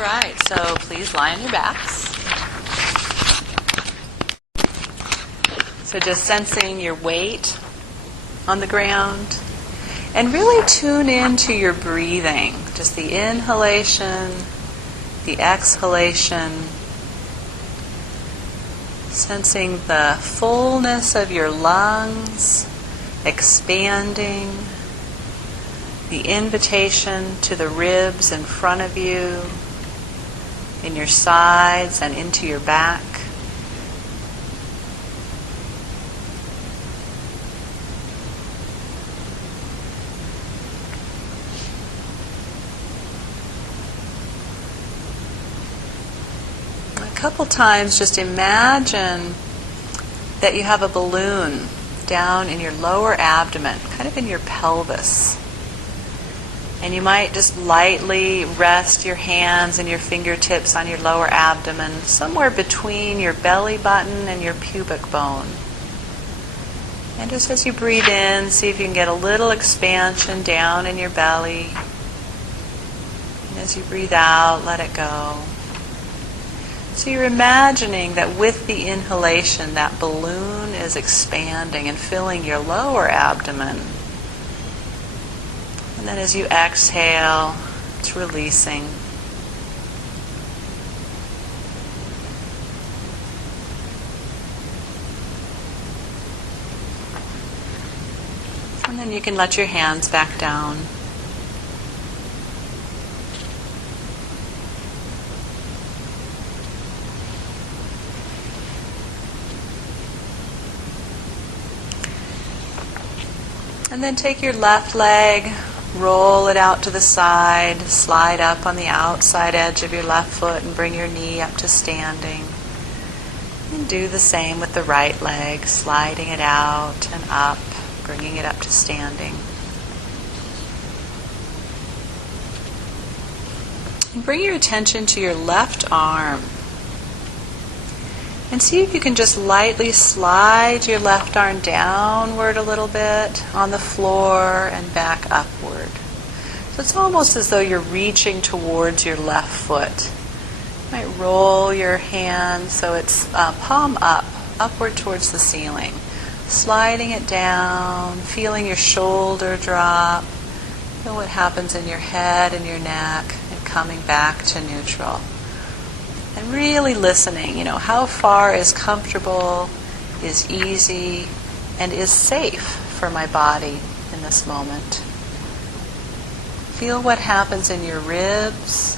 All right, so please lie on your backs. So just sensing your weight on the ground. And really tune into your breathing. Just the inhalation, the exhalation. Sensing the fullness of your lungs, expanding. The invitation to the ribs in front of you, in your sides and into your back. A couple times just imagine that you have a balloon down in your lower abdomen, kind of in your pelvis. And you might just lightly rest your hands and your fingertips on your lower abdomen, somewhere between your belly button and your pubic bone. And just as you breathe in, see if you can get a little expansion down in your belly. And as you breathe out, let it go. So you're imagining that with the inhalation, that balloon is expanding and filling your lower abdomen. And then as you exhale, it's releasing. And then you can let your hands back down. And then take your left leg, roll it out to the side, slide up on the outside edge of your left foot and bring your knee up to standing. And do the same with the right leg, sliding it out and up, bringing it up to standing. And bring your attention to your left arm. And see if you can just lightly slide your left arm downward a little bit on the floor and back upward. So it's almost as though you're reaching towards your left foot. You might roll your hand so it's palm up, upward towards the ceiling. Sliding it down, feeling your shoulder drop. Feel what happens in your head and your neck and coming back to neutral. And really listening, how far is comfortable, is easy, and is safe for my body in this moment. Feel what happens in your ribs.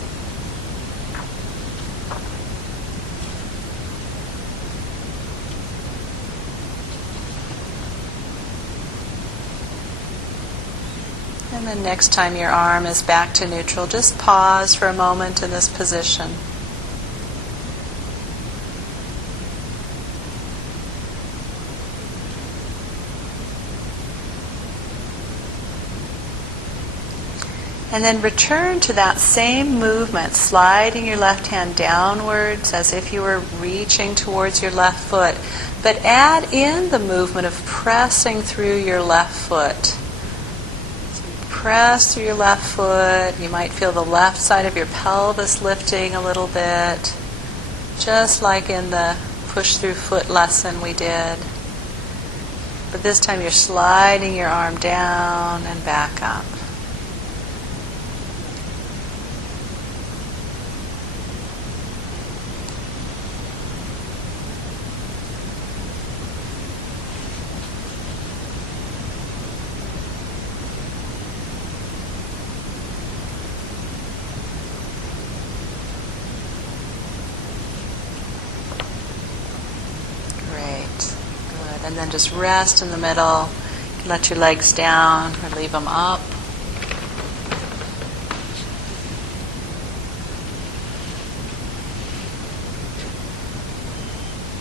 And then next time your arm is back to neutral, just pause for a moment in this position. And then return to that same movement, sliding your left hand downwards as if you were reaching towards your left foot. But add in the movement of pressing through your left foot. So press through your left foot. You might feel the left side of your pelvis lifting a little bit, just like in the push through foot lesson we did. But this time you're sliding your arm down and back up. And then just rest in the middle. Let your legs down or leave them up.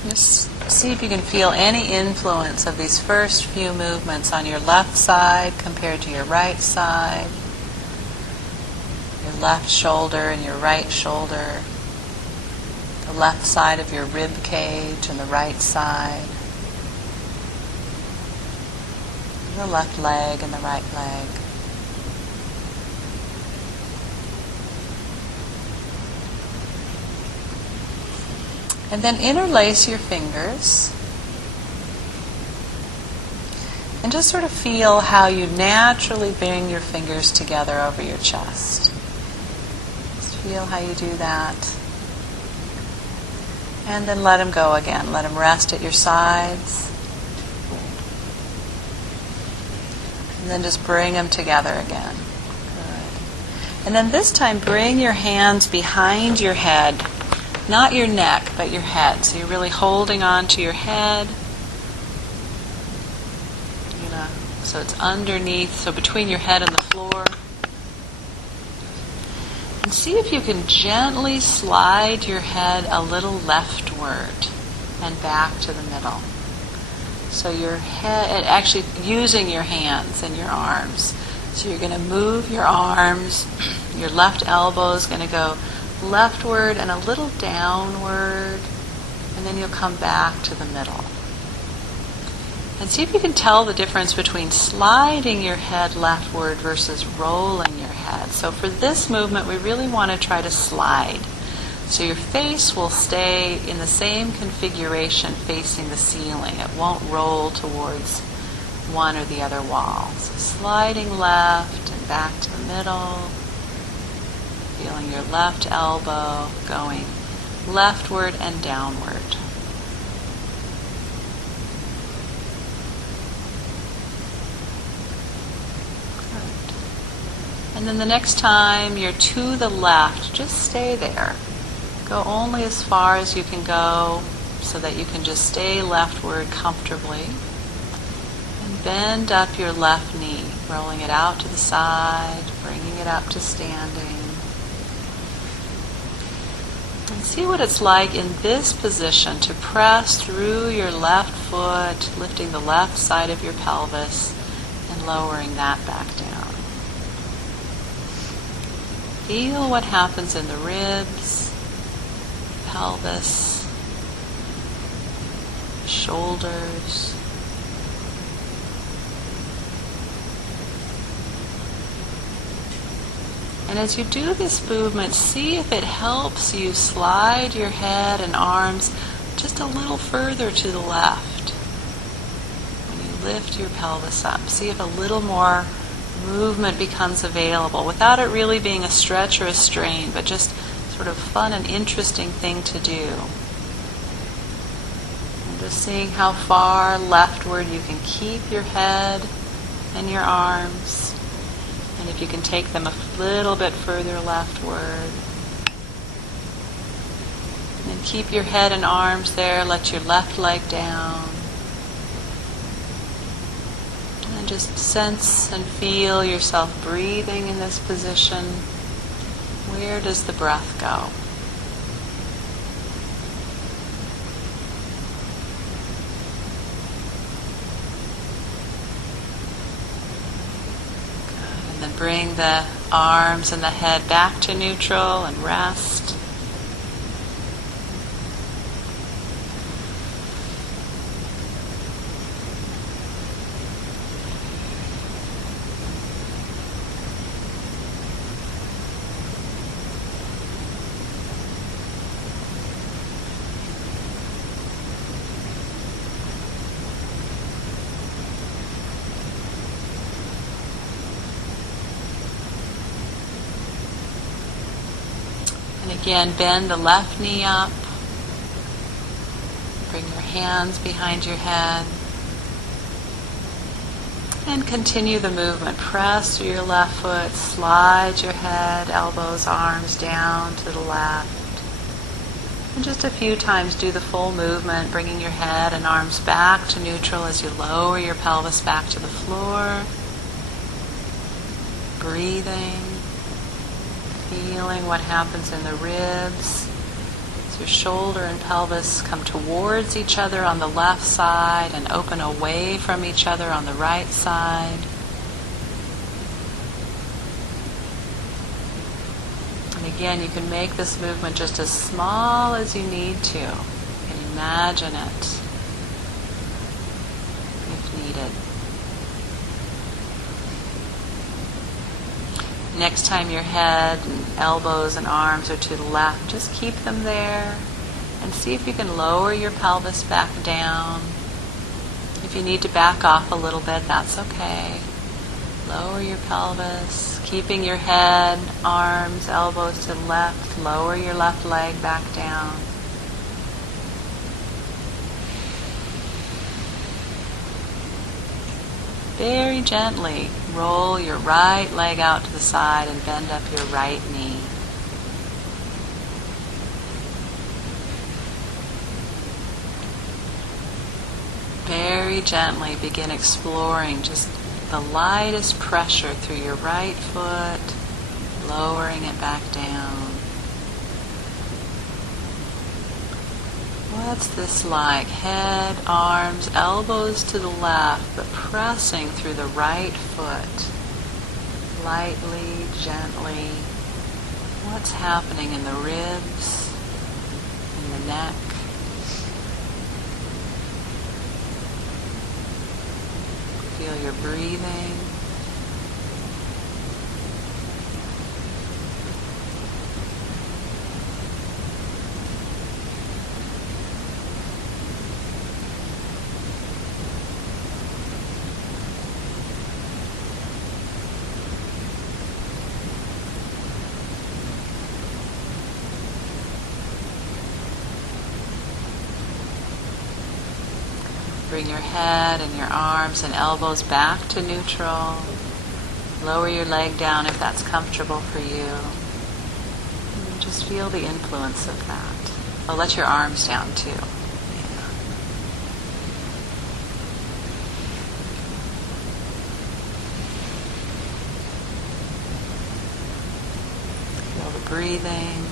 Just see if you can feel any influence of these first few movements on your left side compared to your right side. Your left shoulder and your right shoulder. The left side of your rib cage and the right side. The left leg and the right leg. And then interlace your fingers. And just sort of feel how you naturally bring your fingers together over your chest. Just feel how you do that. And then let them go again. Let them rest at your sides. And then just bring them together again. Good. And then this time bring your hands behind your head. Not your neck, but your head. So you're really holding on to your head. So it's underneath, so between your head and the floor. And see if you can gently slide your head a little leftward and back to the middle. So your head, actually using your hands and your arms. So you're going to move your arms, your left elbow is going to go leftward and a little downward, and then you'll come back to the middle. And see if you can tell the difference between sliding your head leftward versus rolling your head. So for this movement, we really want to try to slide. So your face will stay in the same configuration facing the ceiling. It won't roll towards one or the other wall. So sliding left and back to the middle. Feeling your left elbow going leftward and downward. And then the next time you're to the left, just stay there. Go only as far as you can go so that you can just stay leftward comfortably. And bend up your left knee, rolling it out to the side, bringing it up to standing. And see what it's like in this position to press through your left foot, lifting the left side of your pelvis and lowering that back down. Feel what happens in the ribs, pelvis, shoulders. And as you do this movement, see if it helps you slide your head and arms just a little further to the left. When you lift your pelvis up, see if a little more movement becomes available without it really being a stretch or a strain, but just sort of fun and interesting thing to do. And just seeing how far leftward you can keep your head and your arms, and if you can take them a little bit further leftward. And keep your head and arms there, let your left leg down. And just sense and feel yourself breathing in this position. Where does the breath go? Good. And then bring the arms and the head back to neutral and rest. Again, bend the left knee up. Bring your hands behind your head. And continue the movement. Press through your left foot. Slide your head, elbows, arms down to the left. And just a few times do the full movement, bringing your head and arms back to neutral as you lower your pelvis back to the floor. Breathing. Feeling what happens in the ribs as your shoulder and pelvis come towards each other on the left side and open away from each other on the right side. And again, you can make this movement just as small as you need to. You can imagine it if needed. Next time your head and elbows and arms are to the left, just keep them there. And see if you can lower your pelvis back down. If you need to back off a little bit, that's okay. Lower your pelvis, keeping your head, arms, elbows to the left. Lower your left leg back down. Very gently roll your right leg out to the side and bend up your right knee. Very gently begin exploring just the lightest pressure through your right foot, lowering it back down. What's this like? Head, arms, elbows to the left, but pressing through the right foot. Lightly, gently. What's happening in the ribs, in the neck? Feel your breathing. Bring your head and your arms and elbows back to neutral. Lower your leg down if that's comfortable for you. And just feel the influence of that. Oh, let your arms down too. Yeah. Feel the breathing.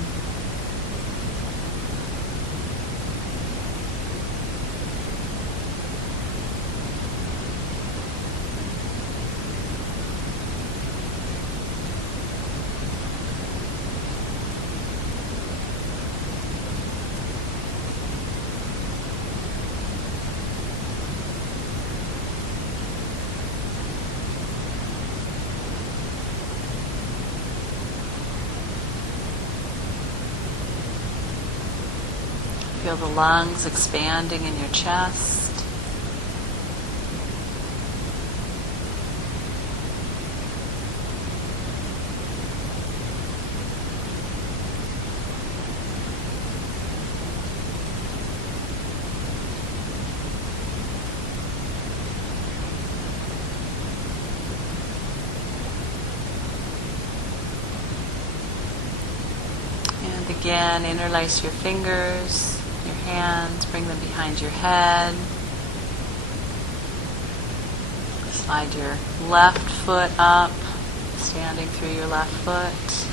Feel the lungs expanding in your chest. And again, interlace your fingers. Hands, bring them behind your head. Slide your left foot up, standing through your left foot.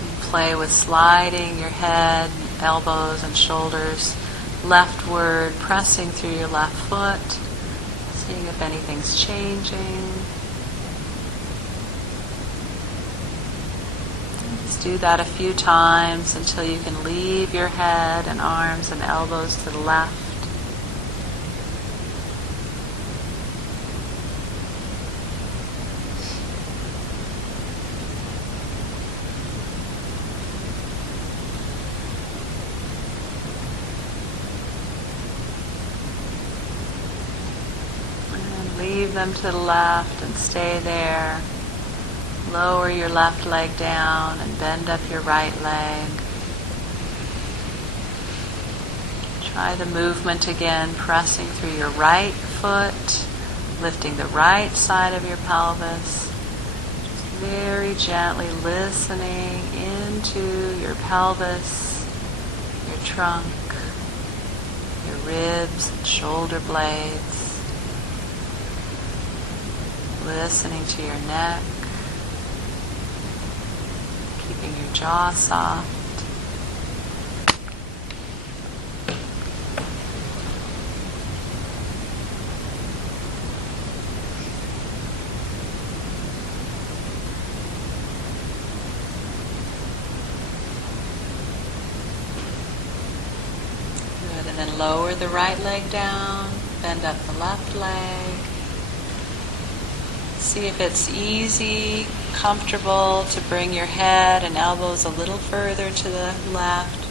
And play with sliding your head, elbows, and shoulders leftward, pressing through your left foot, seeing if anything's changing. Do that a few times until you can leave your head and arms and elbows to the left. And leave them to the left and stay there. Lower your left leg down and bend up your right leg. Try the movement again, pressing through your right foot, lifting the right side of your pelvis. Just very gently listening into your pelvis, your trunk, your ribs and shoulder blades. Listening to your neck. Keeping your jaw soft. Good, and then lower the right leg down, bend up the left leg. See if it's easy comfortable to bring your head and elbows a little further to the left,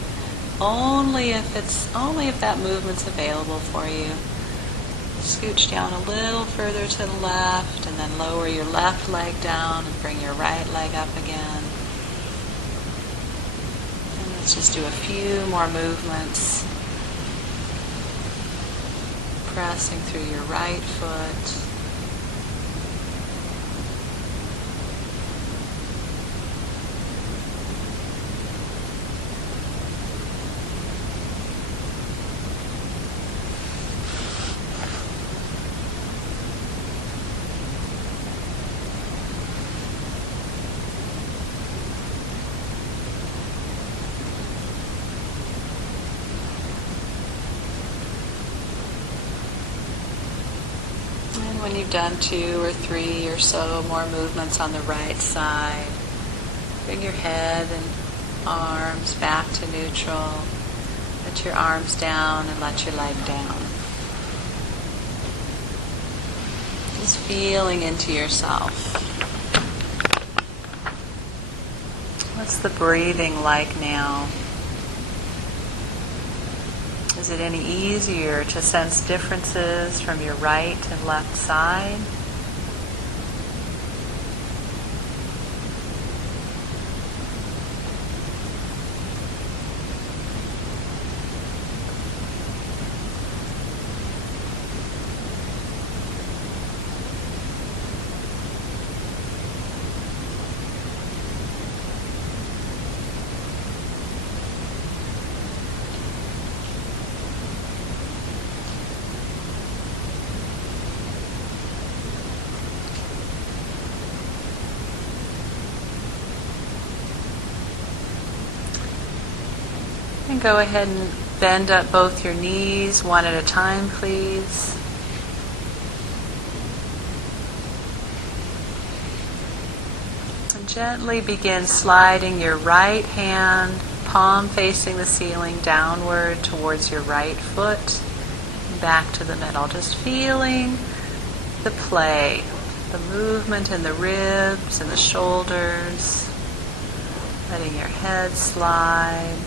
only if that movement's available for you. Scooch down a little further to the left and then lower your left leg down and bring your right leg up again. And let's just do a few more movements. Pressing through your right foot. When you've done 2 or 3 or so more movements on the right side, bring your head and arms back to neutral. Let your arms down and let your leg down. Just feeling into yourself. What's the breathing like now? Is it any easier to sense differences from your right and left side? And go ahead and bend up both your knees one at a time, please. And gently begin sliding your right hand, palm facing the ceiling, downward towards your right foot, and back to the middle. Just feeling the play, the movement in the ribs and the shoulders, letting your head slide.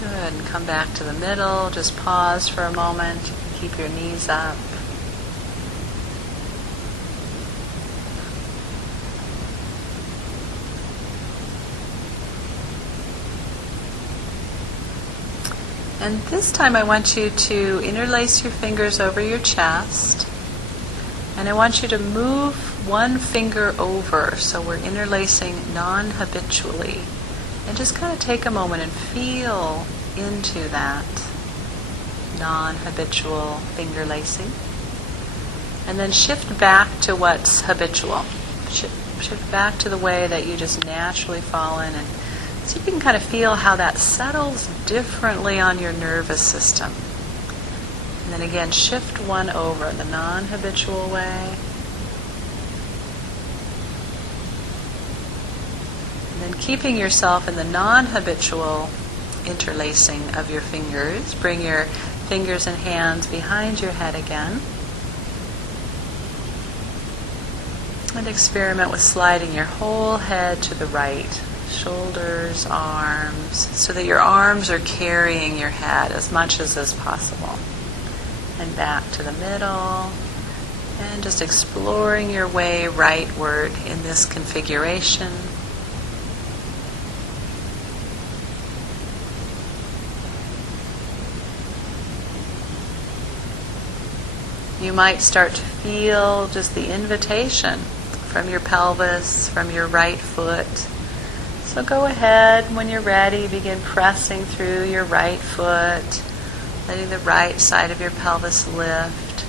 Good, and come back to the middle. Just pause for a moment. Keep your knees up. And this time I want you to interlace your fingers over your chest. And I want you to move one finger over, so we're interlacing non-habitually. And just kind of take a moment and feel into that non-habitual finger lacing. And then shift back to what's habitual. Shift back to the way that you just naturally fall in. And so you can kind of feel how that settles differently on your nervous system. And then again, shift one over the non-habitual way. And then keeping yourself in the non-habitual interlacing of your fingers, bring your fingers and hands behind your head again. And experiment with sliding your whole head to the right, shoulders, arms, so that your arms are carrying your head as much as is possible. And back to the middle. And just exploring your way rightward in this configuration. You might start to feel just the invitation from your pelvis, from your right foot. So go ahead, when you're ready, begin pressing through your right foot, letting the right side of your pelvis lift,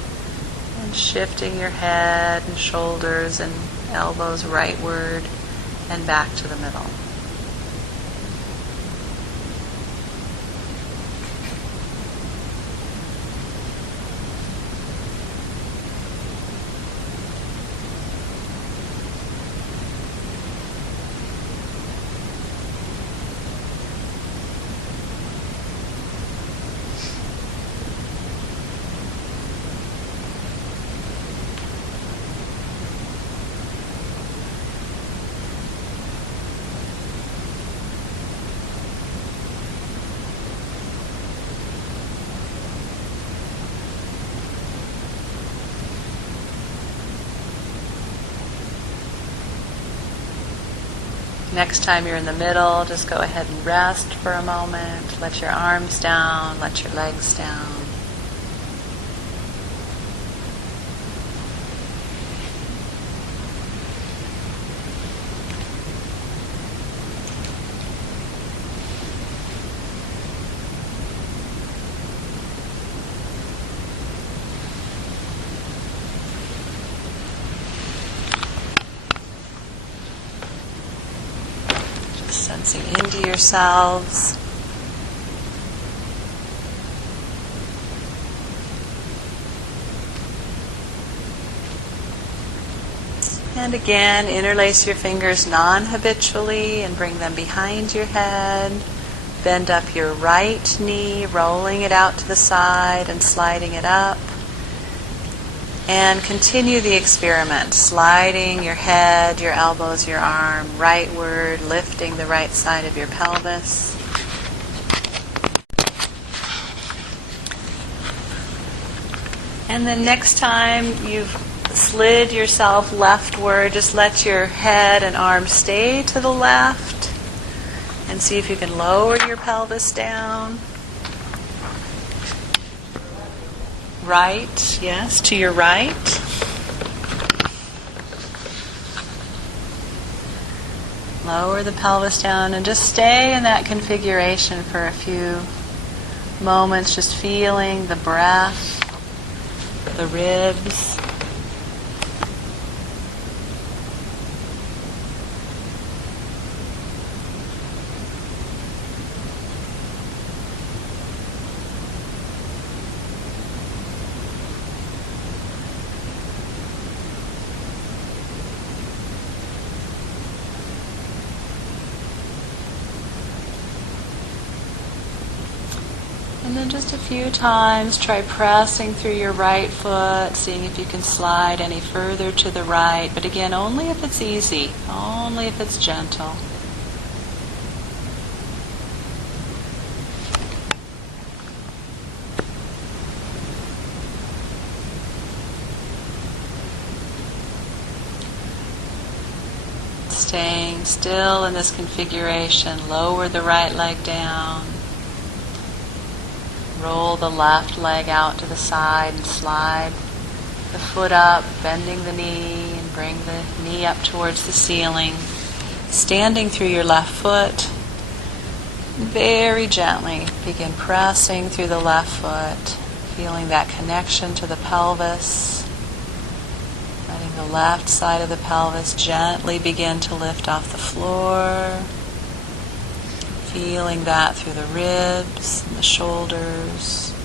and shifting your head and shoulders and elbows rightward and back to the middle. Next time you're in the middle, just go ahead and rest for a moment. Let your arms down, let your legs down. Sensing into yourselves. And again, interlace your fingers non-habitually and bring them behind your head. Bend up your right knee, rolling it out to the side and sliding it up. And continue the experiment, sliding your head, your elbows, your arm rightward, lifting the right side of your pelvis. And then next time you've slid yourself leftward, just let your head and arms stay to the left and see if you can lower your pelvis down. Right, yes, to your right. Lower the pelvis down and just stay in that configuration for a few moments, just feeling the breath, the ribs. And then just a few times, try pressing through your right foot, seeing if you can slide any further to the right. But again, only if it's easy, only if it's gentle. Staying still in this configuration, lower the right leg down. Roll the left leg out to the side and slide the foot up, bending the knee, and bring the knee up towards the ceiling. Standing through your left foot, very gently begin pressing through the left foot, feeling that connection to the pelvis. Letting the left side of the pelvis gently begin to lift off the floor. Feeling that through the ribs and the shoulders.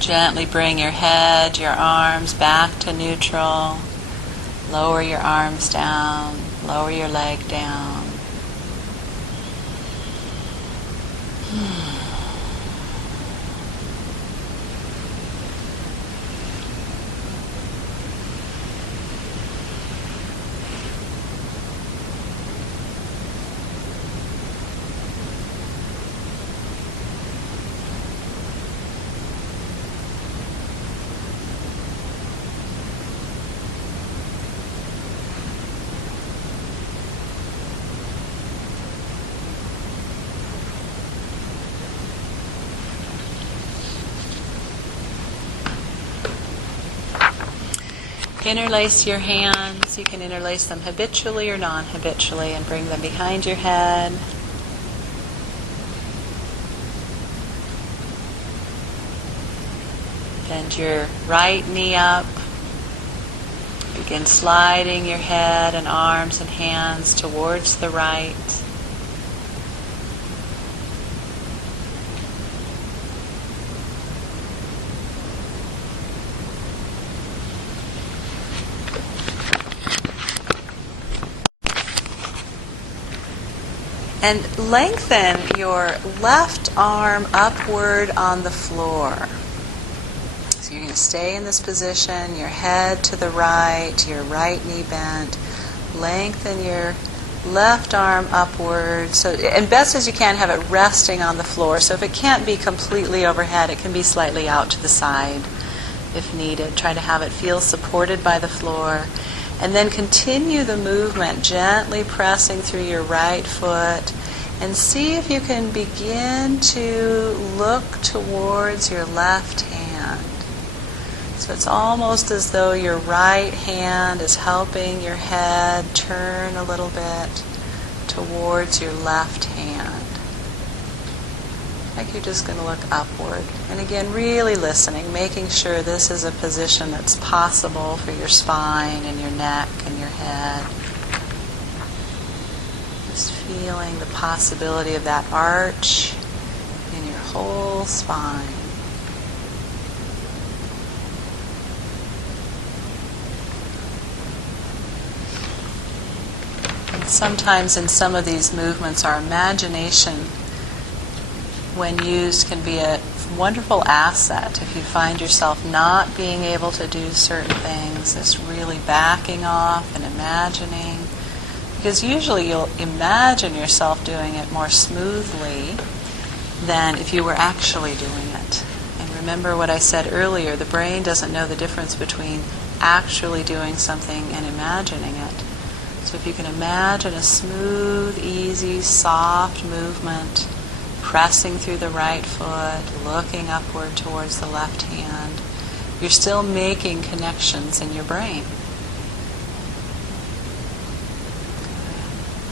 Gently bring your head, your arms back to neutral. Lower your arms down, lower your leg down. Interlace your hands. You can interlace them habitually or non-habitually and bring them behind your head. Bend your right knee up. Begin sliding your head and arms and hands towards the right. And lengthen your left arm upward on the floor. So you're going to stay in this position, your head to the right, your right knee bent. Lengthen your left arm upward. So, and best as you can, have it resting on the floor. So if it can't be completely overhead, it can be slightly out to the side if needed. Try to have it feel supported by the floor. And then continue the movement, gently pressing through your right foot, and see if you can begin to look towards your left hand. So it's almost as though your right hand is helping your head turn a little bit towards your left hand. Like you're just going to look upward. And again, really listening, making sure this is a position that's possible for your spine and your neck and your head. Just feeling the possibility of that arch in your whole spine. And sometimes in some of these movements, our imagination, when used, can be a wonderful asset. If you find yourself not being able to do certain things, just really backing off and imagining. Because usually you'll imagine yourself doing it more smoothly than if you were actually doing it. And remember what I said earlier, the brain doesn't know the difference between actually doing something and imagining it. So if you can imagine a smooth, easy, soft movement, pressing through the right foot, looking upward towards the left hand, you're still making connections in your brain.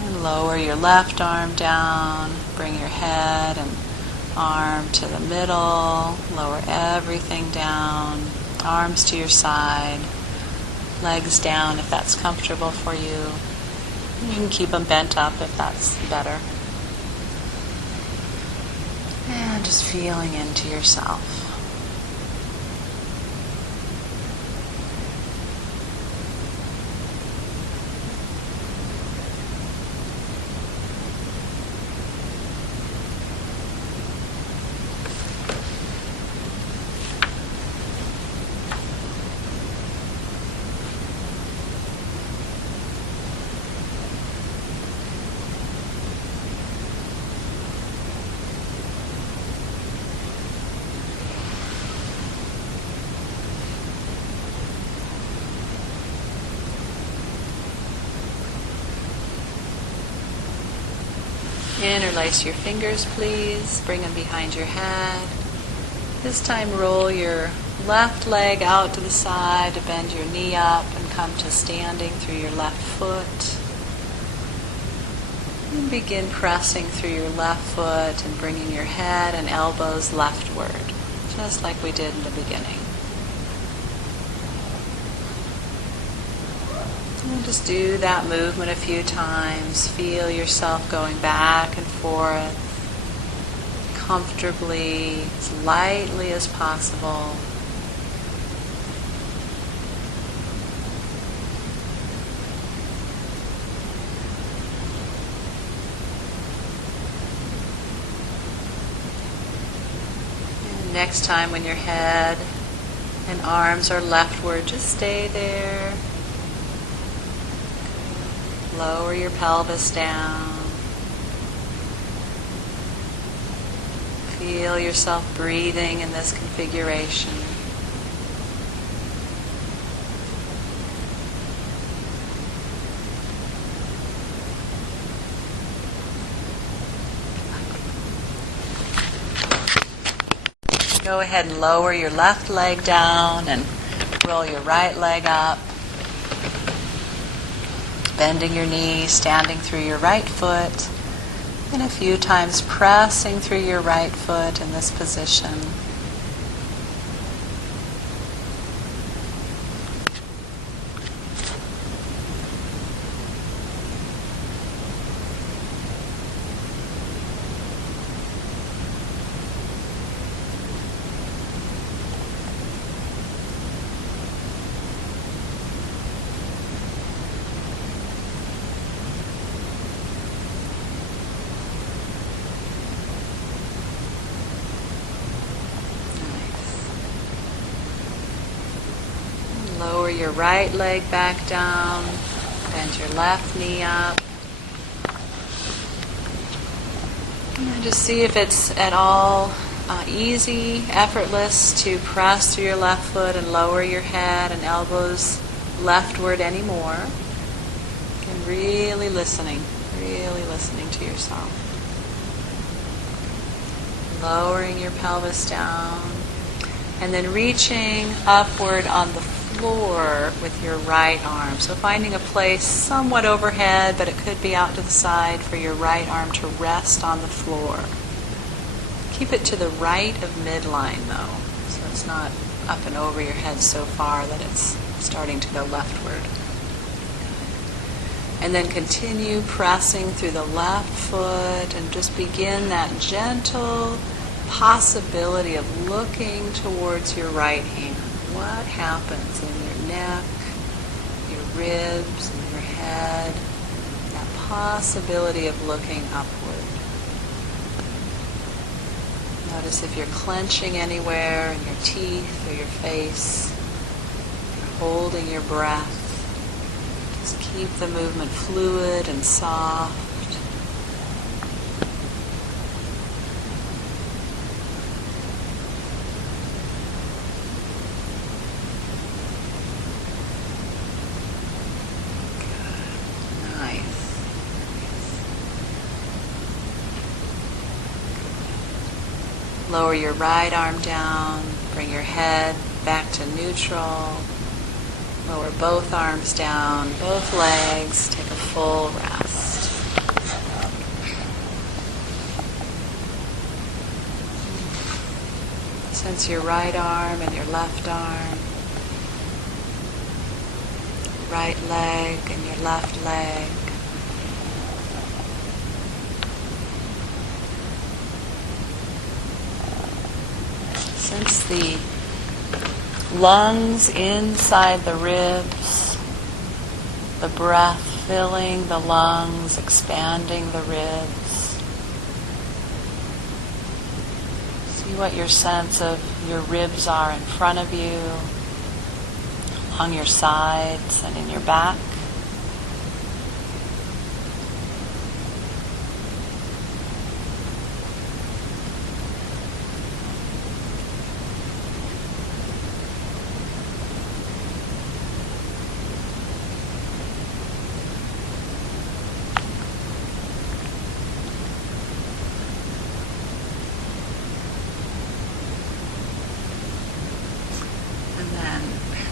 And lower your left arm down, bring your head and arm to the middle, lower everything down, arms to your side, legs down if that's comfortable for you. You can keep them bent up if that's better. And just feeling into yourself. Interlace your fingers, please. Bring them behind your head. This time roll your left leg out to the side to bend your knee up and come to standing through your left foot. And begin pressing through your left foot and bringing your head and elbows leftward, just like we did in the beginning. And just do that movement a few times. Feel yourself going back and forth comfortably, as lightly as possible. And next time when your head and arms are leftward, just stay there. Lower your pelvis down. Feel yourself breathing in this configuration. Go ahead and lower your left leg down and roll your right leg up. Bending your knee, standing through your right foot, and a few times pressing through your right foot in this position. Lower your right leg back down. Bend your left knee up. And just see if it's at all easy, effortless to press through your left foot and lower your head and elbows leftward anymore. And really listening to yourself. Lowering your pelvis down. And then reaching upward on the floor with your right arm. So finding a place somewhat overhead, but it could be out to the side for your right arm to rest on the floor. Keep it to the right of midline though, so it's not up and over your head so far that it's starting to go leftward. And then continue pressing through the left foot and just begin that gentle possibility of looking towards your right hand. What happens in your neck, your ribs, and your head? That possibility of looking upward. Notice if you're clenching anywhere in your teeth or your face. You're holding your breath. Just keep the movement fluid and soft. Lower your right arm down, bring your head back to neutral. Lower both arms down, both legs, take a full rest. Sense your right arm and your left arm, right leg and your left leg. Sense the lungs inside the ribs, the breath filling the lungs, expanding the ribs. See what your sense of your ribs are in front of you, along your sides and in your back.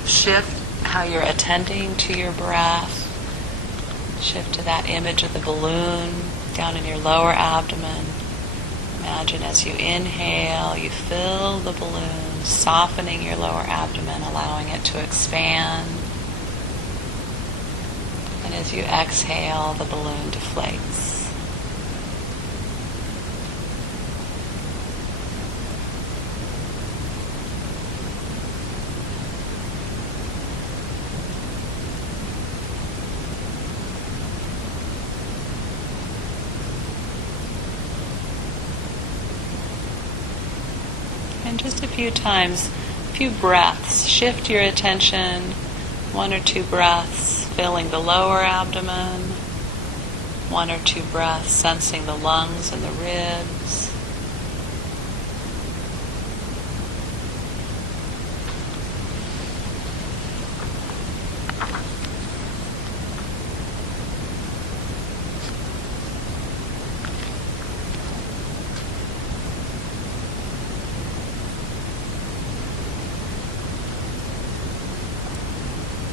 Shift how you're attending to your breath. Shift to that image of the balloon down in your lower abdomen. Imagine as you inhale, you fill the balloon, softening your lower abdomen, allowing it to expand. And as you exhale, the balloon deflates. And just a few times, a few breaths. Shift your attention, 1 or 2 breaths, filling the lower abdomen, 1 or 2 breaths, sensing the lungs and the ribs.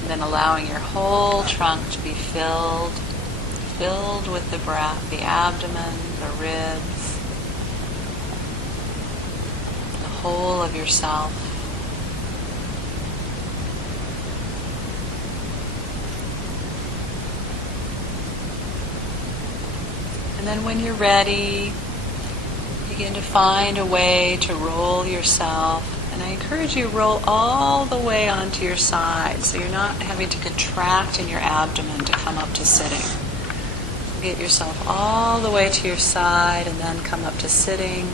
And allowing your whole trunk to be filled with the breath, the abdomen, the ribs, the whole of yourself. And then when you're ready, begin to find a way to roll yourself. And I encourage you to roll all the way onto your side so you're not having to contract in your abdomen to come up to sitting. Get yourself all the way to your side and then come up to sitting.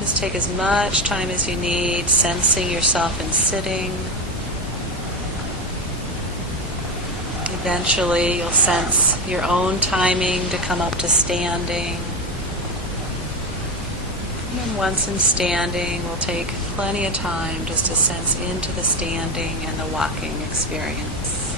Just take as much time as you need, sensing yourself in sitting. Eventually, you'll sense your own timing to come up to standing. And then once in standing, we'll take plenty of time just to sense into the standing and the walking experience.